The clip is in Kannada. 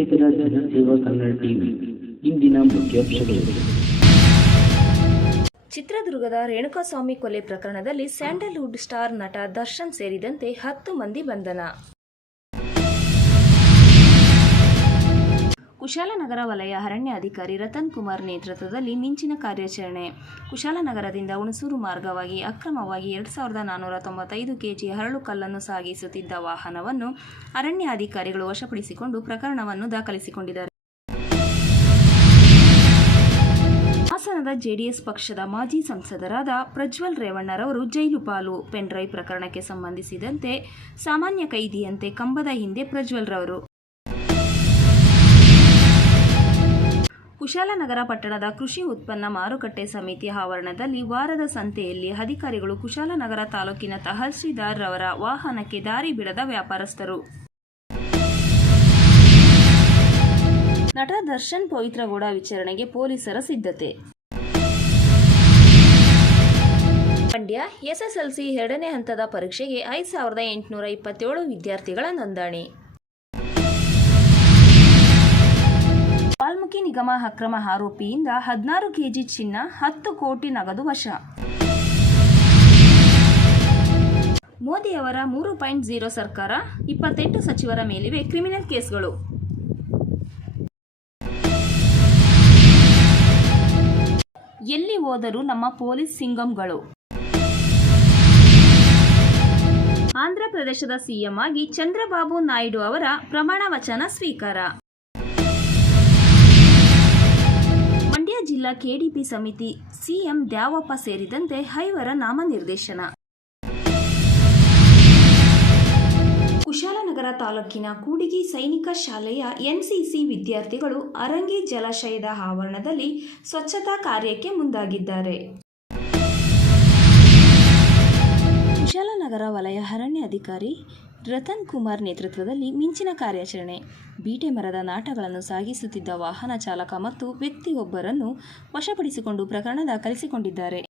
ನೋಡ್ತಾ ಇದ್ದೀರಾ ಜನಸೇವಾ ಕನ್ನಡ ಟಿವಿ. ಇಂದಿನ ಮುಖ್ಯಾಂಶಗಳು. ಚಿತ್ರದುರ್ಗದ ರೇಣುಕಾಸ್ವಾಮಿ ಕೊಲೆ ಪ್ರಕರಣದಲ್ಲಿ ಸ್ಯಾಂಡಲ್ವುಡ್ ಸ್ಟಾರ್ ನಟ ದರ್ಶನ್ ಸೇರಿದಂತೆ 10 ಮಂದಿ ಬಂಧನ. ಕುಶಾಲನಗರ ವಲಯ ಅರಣ್ಯಾಧಿಕಾರಿ ರತನ್ ಕುಮಾರ್ ನೇತೃತ್ವದಲ್ಲಿ ಮಿಂಚಿನ ಕಾರ್ಯಾಚರಣೆ. ಕುಶಾಲನಗರದಿಂದ ಹುಣಸೂರು ಮಾರ್ಗವಾಗಿ ಅಕ್ರಮವಾಗಿ 2495 ಕೆಜಿ ಹರಳು ಕಲ್ಲನ್ನು ಸಾಗಿಸುತ್ತಿದ್ದ ವಾಹನವನ್ನು ಅರಣ್ಯಾಧಿಕಾರಿಗಳು ವಶಪಡಿಸಿಕೊಂಡು ಪ್ರಕರಣವನ್ನು ದಾಖಲಿಸಿಕೊಂಡಿದ್ದಾರೆ. ಹಾಸನದ ಜೆಡಿಎಸ್ ಪಕ್ಷದ ಮಾಜಿ ಸಂಸದರಾದ ಪ್ರಜ್ವಲ್ ರೇವಣ್ಣರವರು ಜೈಲು ಪಾಲು. ಪೆನ್ಡ್ರೈವ್ ಪ್ರಕರಣಕ್ಕೆ ಸಂಬಂಧಿಸಿದಂತೆ ಸಾಮಾನ್ಯ ಕೈದಿಯಂತೆ ಕಂಬದ ಹಿಂದೆ ಪ್ರಜ್ವಲ್ ರವರು. ಕುಶಾಲನಗರ ಪಟ್ಟಣದ ಕೃಷಿ ಉತ್ಪನ್ನ ಮಾರುಕಟ್ಟೆ ಸಮಿತಿ ಆವರಣದಲ್ಲಿ ವಾರದ ಸಂತೆಯಲ್ಲಿ ಅಧಿಕಾರಿಗಳು ಕುಶಾಲನಗರ ತಾಲೂಕಿನ ತಹಸೀಲ್ದಾರ್ ರವರ ವಾಹನಕ್ಕೆ ದಾರಿ ಬಿಡದ ವ್ಯಾಪಾರಸ್ಥರು. ನಟ ದರ್ಶನ್ ಪವಿತ್ರಗೌಡ ವಿಚಾರಣೆಗೆ ಪೊಲೀಸರ ಸಿದ್ಧತೆ. ಮಂಡ್ಯ ಎಸ್ಎಸ್ಎಲ್ಸಿ 2ನೇ ಹಂತದ ಪರೀಕ್ಷೆಗೆ 5827 ವಿದ್ಯಾರ್ಥಿಗಳ ನೋಂದಣಿ. ವಾಲ್ಮೀಕಿ ನಿಗಮ ಅಕ್ರಮ ಆರೋಪಿಯಿಂದ 16 ಕೆಜಿ ಚಿನ್ನ, 10 ಕೋಟಿ ನಗದು ವಶ. ಮೋದಿಯವರ 3.0 ಸರ್ಕಾರ, 28 ಸಚಿವರ ಮೇಲಿವೆ ಕ್ರಿಮಿನಲ್ ಕೇಸ್ಗಳು. ಎಲ್ಲಿ ಹೋದರೂ ನಮ್ಮ ಪೊಲೀಸ್ ಸಿಂಗಂಗಳು. ಆಂಧ್ರ ಪ್ರದೇಶದ ಸಿಎಂ ಆಗಿ ಚಂದ್ರಬಾಬು ನಾಯ್ಡು ಅವರ ಪ್ರಮಾಣ ವಚನ ಸ್ವೀಕಾರ. ಮಂಡ್ಯ ಜಿಲ್ಲಾ ಕೆಡಿಪಿ ಸಮಿತಿ ಸಿಎಂ ದ್ಯಾವಪ್ಪ ಸೇರಿದಂತೆ 5 ನಾಮನಿರ್ದೇಶನ. ಕುಶಾಲನಗರ ತಾಲೂಕಿನ ಕೂಡಿಗಿ ಸೈನಿಕ ಶಾಲೆಯ ಎನ್ಸಿಸಿ ವಿದ್ಯಾರ್ಥಿಗಳು ಅರಂಗಿ ಜಲಾಶಯದ ಆವರಣದಲ್ಲಿ ಸ್ವಚ್ಛತಾ ಕಾರ್ಯಕ್ಕೆ ಮುಂದಾಗಿದ್ದಾರೆ. ಕುಶಾಲನಗರ ವಲಯ ಅರಣ್ಯಾಧಿಕಾರಿ ರತನ್ ಕುಮಾರ್ ನೇತೃತ್ವದಲ್ಲಿ ಮಿಂಚಿನ ಕಾರ್ಯಾಚರಣೆ. ಬೀಟೆ ಮರದ ನಾಟಗಳನ್ನು ಸಾಗಿಸುತ್ತಿದ್ದ ವಾಹನ ಚಾಲಕ ಮತ್ತು ವ್ಯಕ್ತಿಯೊಬ್ಬರನ್ನು ವಶಪಡಿಸಿಕೊಂಡು ಪ್ರಕರಣ ದಾಖಲಿಸಿಕೊಂಡಿದ್ದಾರೆ.